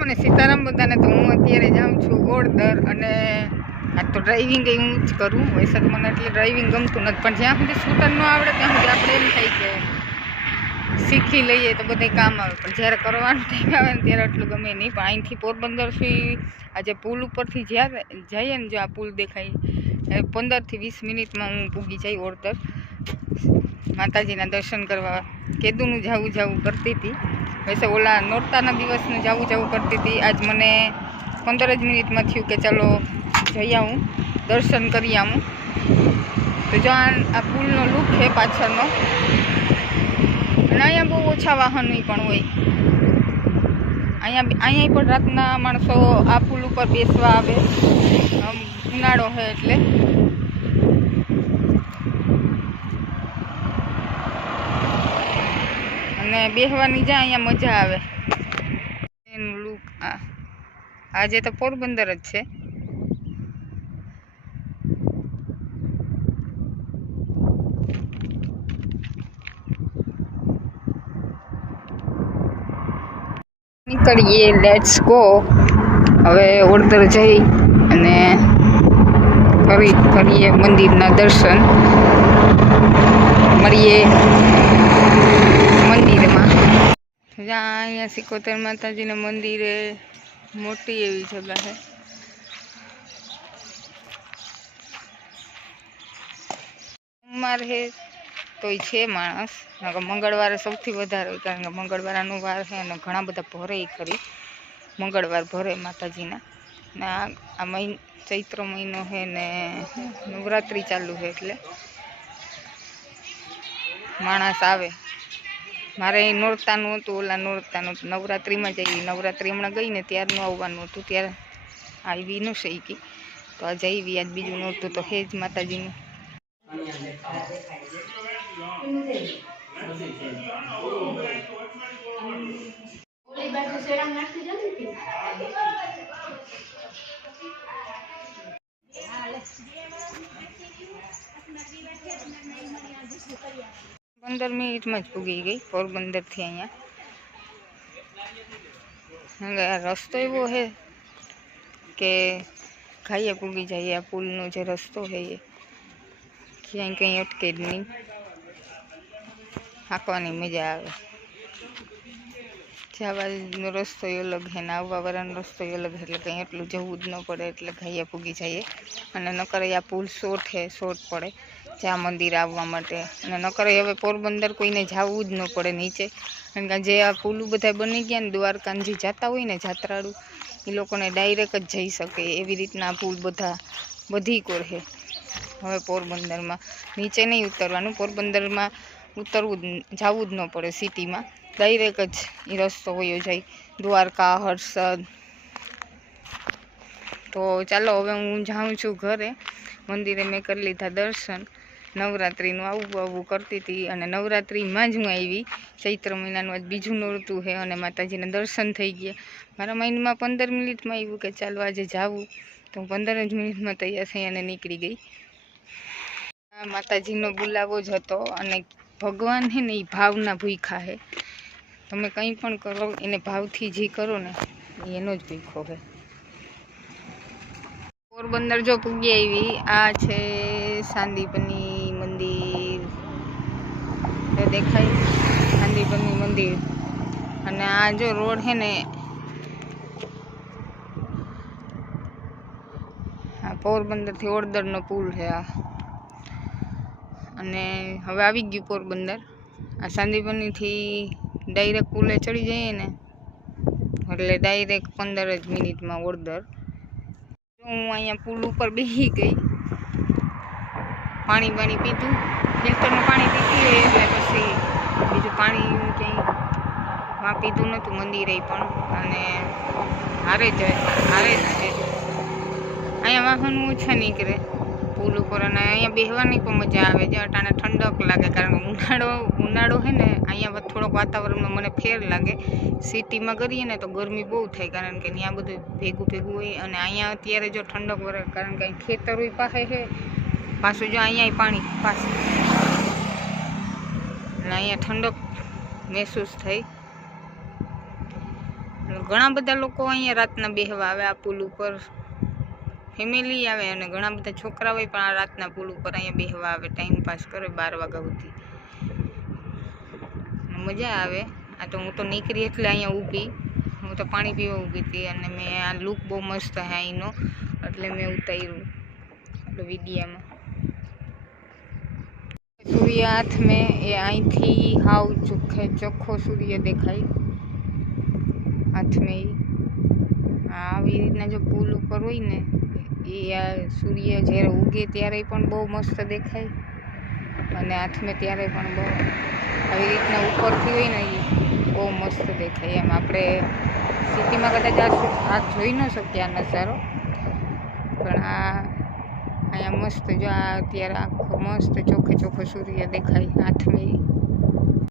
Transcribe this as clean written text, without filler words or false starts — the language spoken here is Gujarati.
મને સીતારામ બધાને તો હું અત્યારે જાઉં છું ઓળદર અને આ તો ડ્રાઇવિંગ હું જ કરું. વૈસે તો મને એટલે ડ્રાઇવિંગ ગમતું નથી, પણ જ્યાં સુધી સ્કૂટર ન આવડે ત્યાં સુધી આપણે એમ થાય કે શીખી લઈએ તો બધે કામ આવે, પણ જ્યારે કરવાનો ટાઈમ આવે ને ત્યારે એટલું ગમે નહીં. પણ અહીંથી પોરબંદરથી આજે પુલ ઉપરથી જ્યારે જઈએ ને, જો આ પુલ દેખાય 15 થી 20 મિનિટમાં હું પૂગી જઈ ઓળદર માતાજીના દર્શન કરવા. કેદુનું જવું કરતી હતી, વૈસે ઓલા નોરતાના દિવસનું જવું કરતી હતી. આજ મને 15 જ મિનિટમાં થયું કે ચાલો જઈ આવું, દર્શન કરી આવું. તો જો આ પુલનો લુક છે પાછળનો, અને અહીંયા બહુ ઓછા વાહનો પણ હોય. અહીંયા પણ રાતના માણસો આ પુલ ઉપર બેસવા આવે, ઉનાળો છે એટલે. અને બેસવાની જ્યાં અહીંયા મજા આવે. એનું લુક આજે તો પોરબંદર જ છે. નીકળીએ, લેટ્સ ગો. હવે ઓળદર જઈ અને કરીએ મંદિરના દર્શન. મળીએ મંદિરમાં. જ્યાં અહીંયા સિકોતર માતાજીના મંદિરે મોટી એવી જગ્યા છે. સોમવાર છે તોય છે માણસ, મંગળવારે સૌથી વધારે હોય, કારણ કે મંગળવારનો વાર છે અને ઘણા બધા ભરે ખરી. મંગળવાર ભરે માતાજીના. ને આ ચૈત્ર મહિનો છે ને નવરાત્રિ ચાલુ છે એટલે માણસ આવે. મારે અહીં નોરતાનું હતું, ઓલા નોરતાનું નવરાત્રિમાં જઈએ. નવરાત્રિ હમણાં ગઈ ને ત્યારનું આવવાનું હતું, ત્યારે આવી ન શકી. તો આ જઈવી, આજ બીજું નહોતું તો હે જ માતાજીનું. પંદર મિનિટમાં જ પૂગી ગઈ પોરબંદરથી અહીંયા. રસ્તો એવો છે કે ખાઈએ પૂગી જઈએ. આ પુલનો જે રસ્તો છે એ ક્યાંય કંઈ અટકે જ નહીં, હાંકવાની મજા આવે. જવાનો રસ્તો અલગ છે ને આવવાવાળાનો રસ્તો અલગ છે, એટલે કંઈ એટલું જવું જ ન પડે, એટલે ખાઈએ પૂગી જઈએ. અને નકર આ પુલ શોર્ટ પડે જ્યાં મંદિર આવવા માટે. અને નકર હવે પોરબંદર કોઈને જવું જ ન પડે નીચે, કારણ કે જે આ પુલ બધા બની ગયા ને દ્વારકા જે જતા હોય ને જાત્રાળુ, એ લોકોને ડાયરેક્ટ જ જઈ શકે. એવી રીતના પુલ બધી કોર છે હવે પોરબંદરમાં. નીચે નહીં ઉતરવાનું, પોરબંદરમાં જવું જ ન પડે સિટીમાં, ડાયરેક્ટ જ એ રસ્તો વયો જાય દ્વારકા, હર્ષદ. તો ચાલો હવે હું જાઉં છું ઘરે. મંદિરે મેં કરી લીધા દર્શન. નવરાત્રિનું આવું કરતી હતી, અને નવરાત્રિમાં જ હું આવી. ચૈત્ર મહિનાનું આજ બીજું નોરતું છે અને માતાજીના દર્શન થઈ ગયા. મારા માઇન્ડમાં 15 મિનિટમાં આવ્યું કે ચાલો આજે જાવું, તો હું 15 જ મિનિટમાં તૈયાર થઈ અને નીકળી ગઈ. માતાજીનો બોલાવો જ હતો, અને ભગવાન છે ને એ ભાવના ભૂખ્યા છે. તમે કંઈ પણ કરો એને ભાવથી જે કરો ને એનો જ ભૂખો છે. પોરબંદર જો પૂગી આવી, આ છે સાંદીપની મંદિર, દેખાય સાંદીપની મંદિર. અને આ જો રોડ છે ને આ પોરબંદરથી ઓળદરનો પુલ છે આ. અને હવે આવી ગયું પોરબંદર. આ સાંદીપનીથી ડાયરેક્ટ પુલે ચડી જઈએ ને એટલે ડાયરેક્ટ 15 જ મિનિટમાં ઓળદર. હું અહીંયા પુલ ઉપર બેસી ગઈ, પાણી પીધું, ફિલ્ટરનું પાણી પીતું હોય એટલે પછી બીજું પાણી ક્યાંય પીધું નહોતું મંદિરે પણ. અને હારે જ છે અહીંયા વાહન ઓછા નીકળે પુલ ઉપર, અને અહીંયા બેસવાની પણ મજા આવે છે. અટાણે ઠંડક લાગે, કારણ કે ઉનાળો છે ને અહીંયા થોડોક વાતાવરણમાં મને ફેર લાગે. સિટીમાં કરીએ ને તો ગરમી બહુ થાય, કારણ કે ત્યાં બધું ભેગું હોય. અને અહીંયા અત્યારે જો ઠંડક વરે, કારણ કે અહીં ખેતર હોય પાસે છે, પાછું જો અહીંયા પાણી પાસે, એટલે અહીંયા ઠંડક મહેસૂસ થઈ. ઘણા બધા લોકો અહીંયા રાતના બેહવા આવે આ પુલ ઉપર, ફેમિલી આવે અને ઘણા બધા છોકરાઓ પણ આ રાતના પુલ ઉપર અહીંયા બેહવા આવે, ટાઈમ પાસ કરે 12 વાગ્યા સુધી, મજા આવે. આ તો હું તો નીકળી એટલે અહીંયા ઊભી, હું તો પાણી પીવા ઊભી હતી અને મેં આ લુક બહુ મસ્ત છે અહીંનો એટલે મેં ઉતાર્યું એટલે વિડીયામાં. સૂર્ય હાથ મેં એ અહીંથી હાવ ચોખ્ખો સૂર્ય દેખાય હાથ મેં. આવી રીતના જો પુલ ઉપર હોય ને એ આ સૂર્ય જ્યારે ઉગે ત્યારે પણ બહુ મસ્ત દેખાય અને હાથમાં ત્યારે પણ બહુ આવી રીતના ઉપરથી હોય ને એ બહુ મસ્ત દેખાય. એમ આપણે સિટીમાં કદાચ આ જોઈ ન શકીએ આ નજારો, પણ આ અહીંયા મસ્ત જો આ અત્યારે આખો મસ્ત ચોખ્ખો સૂર્ય દેખાય હાથમાં.